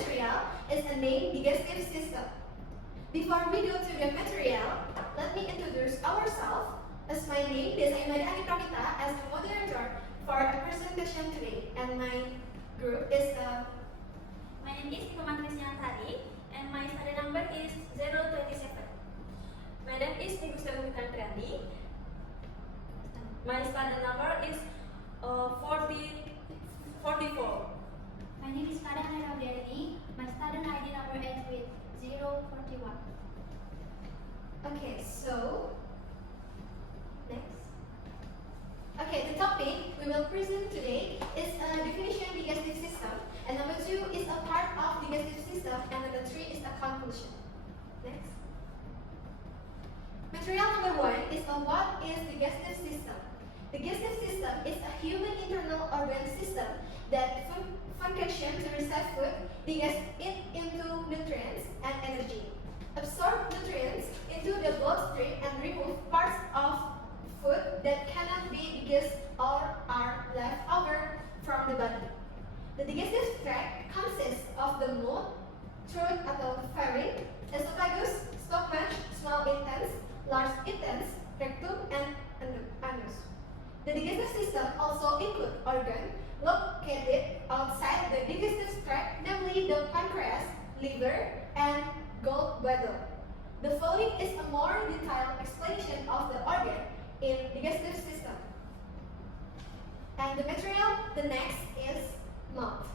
material is a named digestive system. Before we go to the material, let me introduce ourselves. As my name is Imadi Anipramita as the moderator for a presentation today, and my group is My name is Iman Krisnantari and my study number is 027. Madam is Nigusta Witantriani. My study number is 44. My name is Farah Abdelani. My student ID number ends with 041. Okay, so next. Okay, the topic we will present today is a definition digestive system, and number 2 is a part of digestive system, and number 3 is a conclusion. Next. Material number 1 is what is digestive system. Digestive system is a human internal organ system that function to receive food, digest it into nutrients and energy, absorb nutrients into the bloodstream, and remove parts of food that cannot be digested or are left over from the body. The digestive tract consists of the mouth, throat atau pharynx, esophagus, stomach, small intestine, large intestine, rectum, and anus. The digestive system also includes organs located outside the digestive tract, namely the pancreas, liver, and gallbladder. The following is a more detailed explanation of the organ in digestive system. And the material, the next is mouth.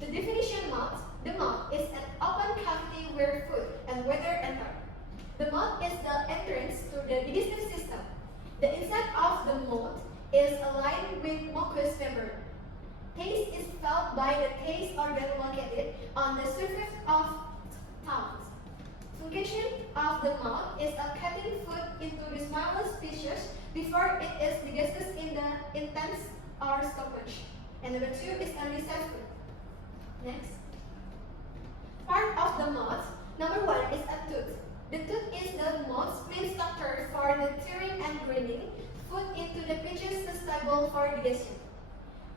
The definition mouth, the mouth is an open cavity where food and water enter. The mouth is the entrance to the digestive system. The inside of the mouth is aligned with mucous membrane. Taste is felt by the taste organ located on the surface of tongue. Function of the mouth is a cutting food into the smallest pieces before it is digested in the intestines or stomach. And number 2 is a receive food. Next. Part of the mouth. Number 1 is a tooth. The tooth is the mouth's main structure for the tearing and grinding food into the pieces suitable for digestion.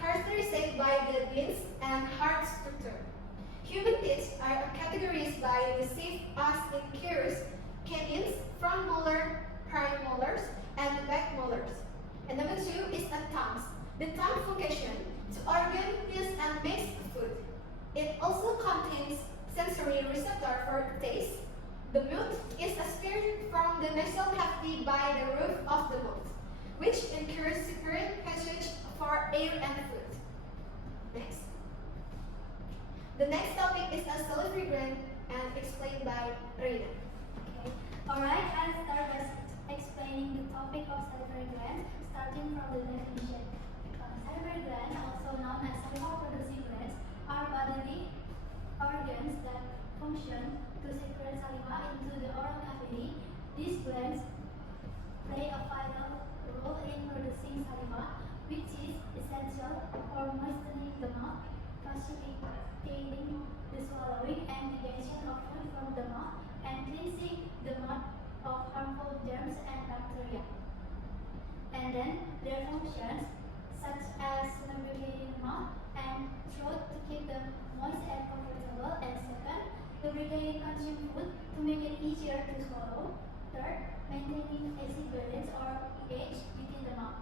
Characterized by the dense and hard structure. Human teeth are categorized by the shape as in curious canines, front molar, premolars, and back molars. And number 2 is a tongue. The tongue function to organ, taste, and makes food. It also contains sensory receptor for taste. The mouth is aspired from the nasal cavity by the roof of the mouth, which encourages separate passage for air and food. Next. The next topic is a salivary gland and explained by Reina. Okay. Alright, I'll start by explaining the topic of salivary gland, starting from the definition. Salivary gland, also known as saliva-producing glands, are bodily organs that function to secrete saliva into the oral cavity. These glands play a vital role in producing saliva, which is essential for moistening the mouth, facilitating the swallowing and digestion of food from the mouth, and cleansing the mouth of harmful germs and bacteria. And then their functions, such as lubricating mouth and throat to keep them moist and comfortable, and second, lubricating consumed food to make it easier to swallow. Third, maintaining acid balance or pH within the mouth.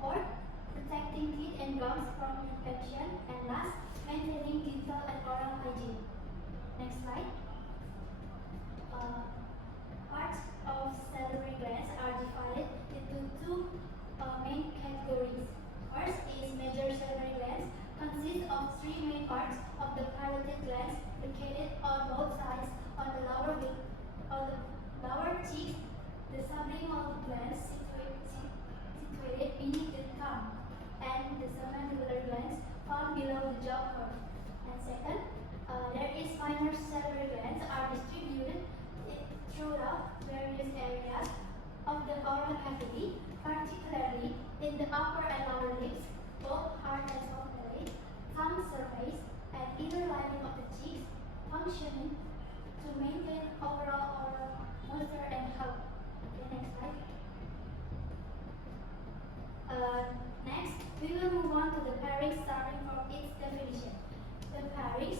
Fourth, protecting teeth and gums from infection. And last, maintaining dental and oral hygiene. Next slide. Parts of salivary glands are divided into two main categories. First is major salivary glands, consist of three main parts of the parotid glands located on both sides on the lower cheeks, the sublingual glands situated beneath the tongue, and the submandibular glands found below the jaw bone. And second, there is minor salivary glands are distributed throughout various areas of the oral cavity, particularly in the upper and lower lips, both hard and soft palate, tongue surface, and inner lining of the cheeks, functioning to maintain overall oral moisture and health. Okay, next slide. Next, we will move on to the pharynx, starting from its definition. The pharynx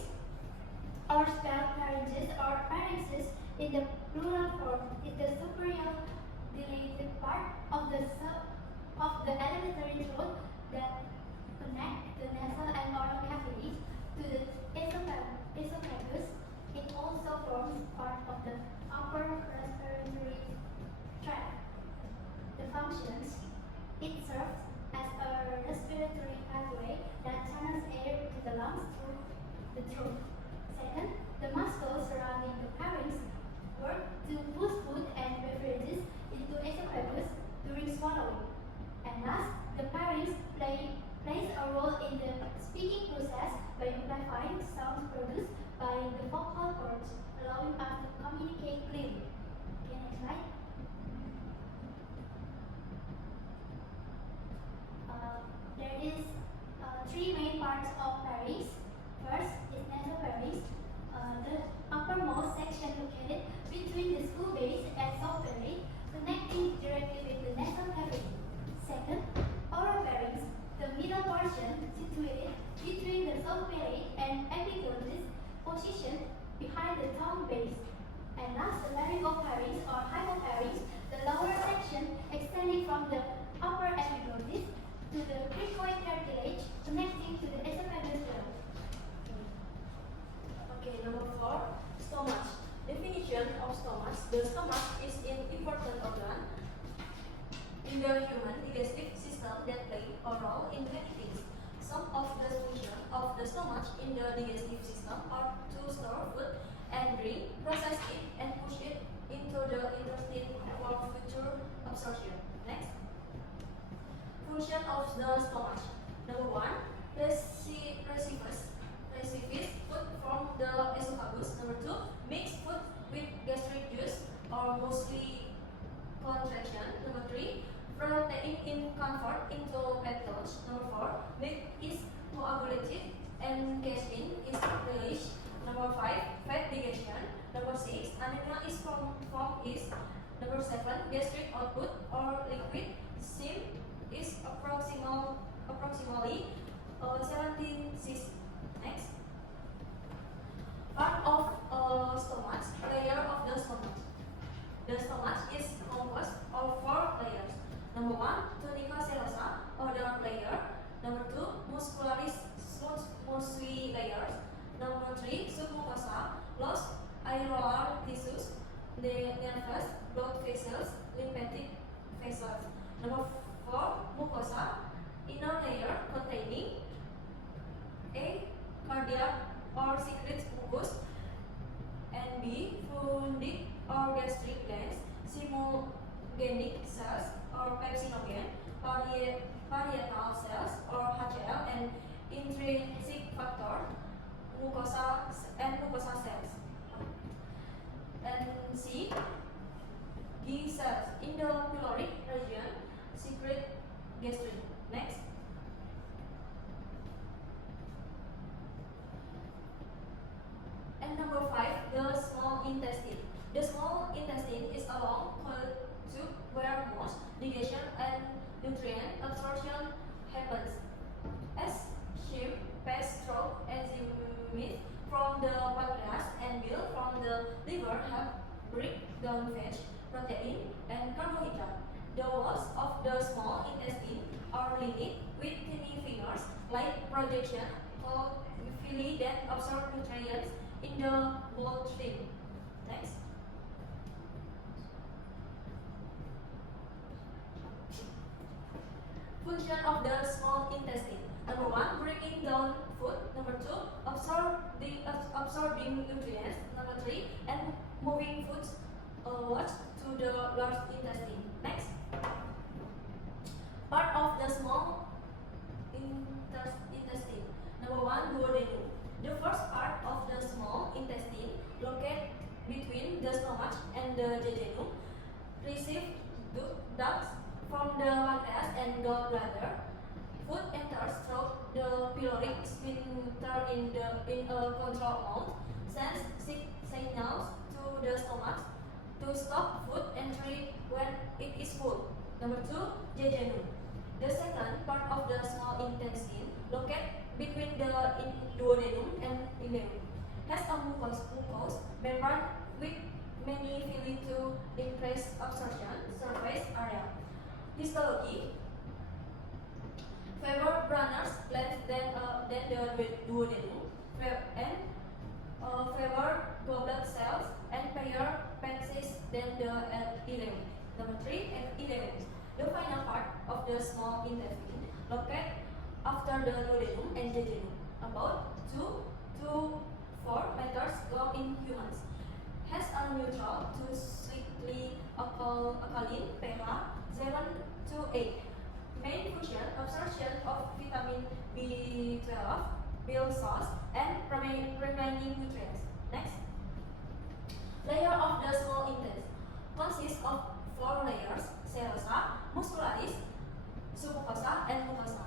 or pharynxes in the plural form is the superior dilated part of the elementary throat that connect the nasal and oral cavities to the esophagus. It also forms part of the upper respiratory tract. The functions: it serves as a respiratory pathway that channels air to the lungs through the throat. Second, the muscles surrounding the pharynx work to push food and beverages into esophagus during swallowing. And last, the pharynx plays a role in the speaking process by amplifying sounds produced by the vocal cords, allowing us to communicate clearly. Okay, next slide. There is three main parts of pharynx. First is nasopharynx, the uppermost section located between the skull base and soft palate, connecting directly with the nasal cavity. Second, oropharynx, the middle portion situated between the soft palate and epiglottis, positioned behind the tongue base. And last, the laryngopharynx or hypopharynx, the lower section extending from the upper epiglottis to the cricoid cartilage, connecting to the esophagus well. Okay, number 4, stomach. Definition of stomach. The stomach is an important organ in the human digestive system that play a role in many things. Some of the functions of the stomach in the digestive system are to store food and drink, process it, and push it into the intestine for future absorption. Next. Function of the stomach. Number 1, receives food from the esophagus. Number 2, mix food with gastric juice or mostly contraction. Number 3, protein in convert into fat lunch. Number 4, milk is coagulated and casein is released. Number 5, fat digestion. Number 6, anemia is formed is. Number 7, gastric output or liquid seam is approximately 17 cc. Next. Part of stomach, layer of the stomach. The stomach is composed of 4 layers. Number 1, tunica serosa or dark layer. Number 2, muscularis smooth layers. Number 3, submucosa, lost aerolar tissues, the nervous, blood vessels, lymphatic vessels. Number 4, mucosa, inner layer containing A, cardiac or secret mucus, and B, fundic or gastric glands, simulogenic cells or pepsinogen, parietal cells or HCl, and intrinsic factor, mucosa cells. And C, G cells in the pyloric region, secret gastrin. Next. And number 5, the small intestine. The small intestine is a long coiled tube where most digestion and nutrient absorption happens. As sheep pass through enzymes from the pancreas and bile from the liver help break down fat, protein, and carbohydrate. The walls of the small intestine are linked with tiny fingers like projection called villi that absorb nutrients in the bloodstream. Next. Function of the small intestine. Number 1, breaking down food. Number 2, absorbing nutrients. Number 3, and moving food waste to the large intestine. Next. Part of the small intestine. Number 1, duodenum. The first part of the small intestine, located between the stomach and the jejunum, receives ducts from the pancreas and gallbladder. Food enters through the pyloric sphincter in a controlled mode, sends signals to the stomach to stop food entry when it is full. Number 2, jejunum. The second part of the small intestine, located between the duodenum and ileum, has a mucous membrane with many villi to increase absorption surface area. Histology favor Brunner's glands than the duodenum, and favor goblet cells and pair panses than the ileum. Number 3, ileum, the final part of the small intestine, located after the duodenum and jejunum, about 2 to 4 meters long in humans. Has a neutral to slightly alkaline pH 7 to 8. Main function absorption of vitamin B12, bile salts, and remaining nutrients. Next. Layer of the small intestine consists of 4 layers: serosa, muscularis, submucosa, and mucosa.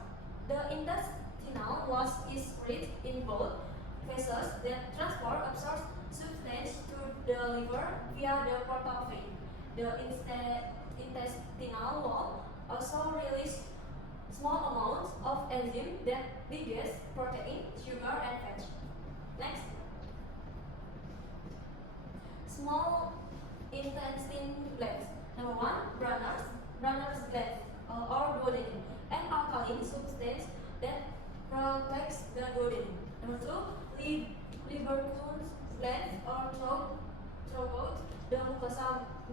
The intestinal wall is rich in blood vessels that transport absorbed substance to the liver via the portal vein. The intestinal wall also releases small amounts of enzyme that digest protein, sugar, and fat. Next. Small intestine glands. Number 1, Brunner's glands or duodenum, an alkaline substance that protects the duodenum. Number 2, Lieberkühn's glands or throat, the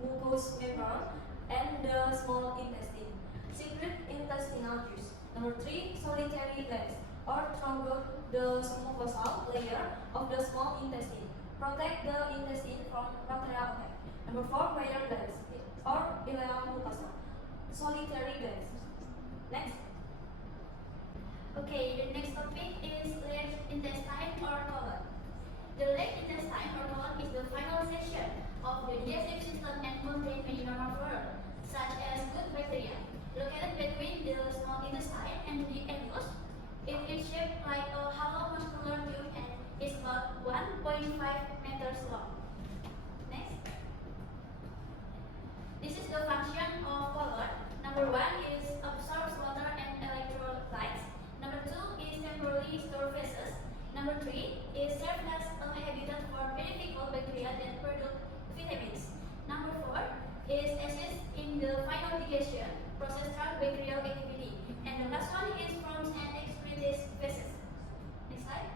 mucous membrane, and the small intestine. Secret intestinal juice. Number 3, solitary glands or troglodyte, the submucosal layer of the small intestine. Protect the intestine from bacterial attack. Number 4, Meyer glands or ileal mucosa. Solitary glands. Next. Okay, the next topic is large intestine or colon. The large intestine or colon is the final section of the digestive system and contains many normal flora, such as good bacteria. Located between the small intestine and the anus, it is shaped like a hollow muscular tube and is about 1.5 meters long. Next. This is the function of colon. Number 1 is absorbs water and electrolytes. Number 2 is temporarily store feces. Number 3 is serves as a habitat for beneficial bacteria that produce vitamins. Number 4 is assists in the final digestion process through bacterial activity. And the last one is forms and excretes feces. Next slide.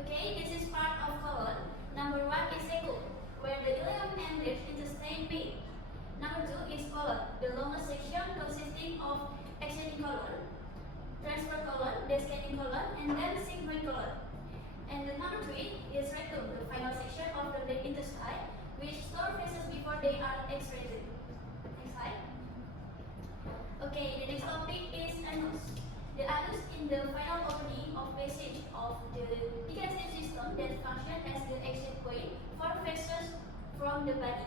Okay, this is part of colon. Number 1 is cecum, where the ileum and large intestine meet. Number 2 is colon, the longest section consisting of ascending colon, transfer colon, descending colon, and then sigmoid colon. And the number 3 is rectum, the final section of the intestine, which store feces before they are excreted. Next slide. Okay, the next topic is anus. The anus is the final opening of passage of the digestive system that function as the exit point for feces from the body.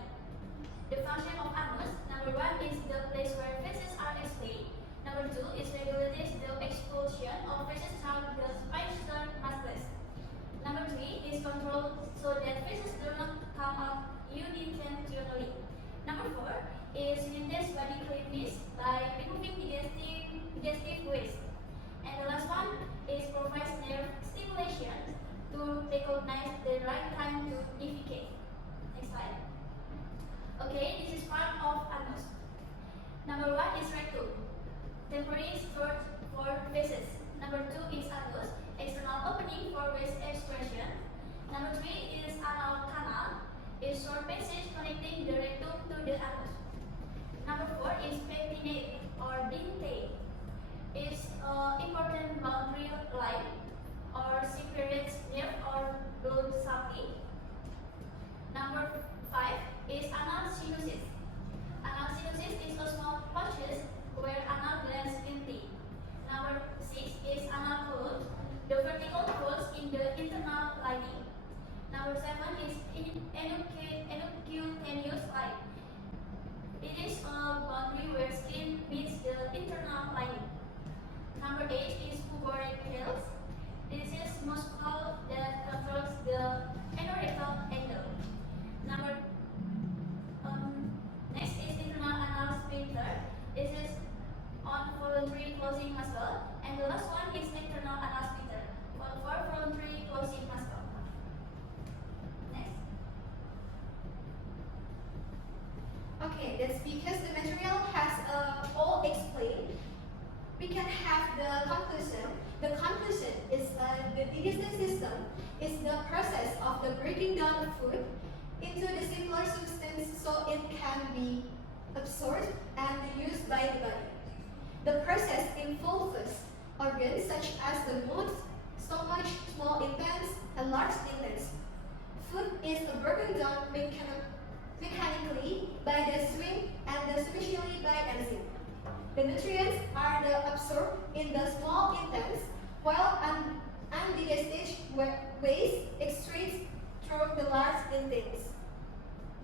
The function of anus, number 1 is the place where feces are expelled. Number 2 is regulates the expulsion of feces through the sphincter muscles. Number 3 is control so that feces do not come out unintentionally. Number 4 is maintains body cleanliness by removing digestive waste. And the last one is provides nerve stimulation to recognize the right time to defecate. Next slide. Okay, this is part of anus. Number 1 is rectum, temporary storage for feces. Number 2 is anus, external opening for waste excretion. Number 3 is anal canal, is short passage connecting the rectum to the anus. Number 4 is pectinate or dentate, is important boundary line or separates nerve or blood supply. Number 5 is anal sinuses. Anal sinuses is a small pouches where anal glands empty. Number 6 is anal colon, the vertical folds in the internal lining. Number 7 is enucutaneous line. It is a boundary where skin meets the internal lining. Number 8 is puborectals. This is muscle that controls the anorectal angle. Number next is internal anal sphincter. This is on voluntary closing muscle, and the last one is external anal sphincter for voluntary closing muscle. is the process of the breaking down of food into the simpler substance so it can be absorbed and used by the body. The process involves organs such as the mouth, stomach, small intestines, and large intestines. Food is broken down mechanically by the swing and especially by enzyme. The nutrients are absorbed in the small intestines while undigested waste excretes through the large intestines.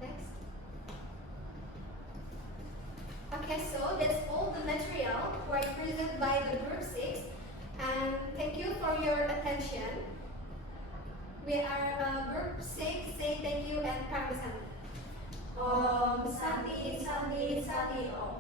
Next. Okay, so that's all the material presented by the group 6, and thank you for your attention. We are group 6, say thank you and practice. Om Santi Santi Santi Om.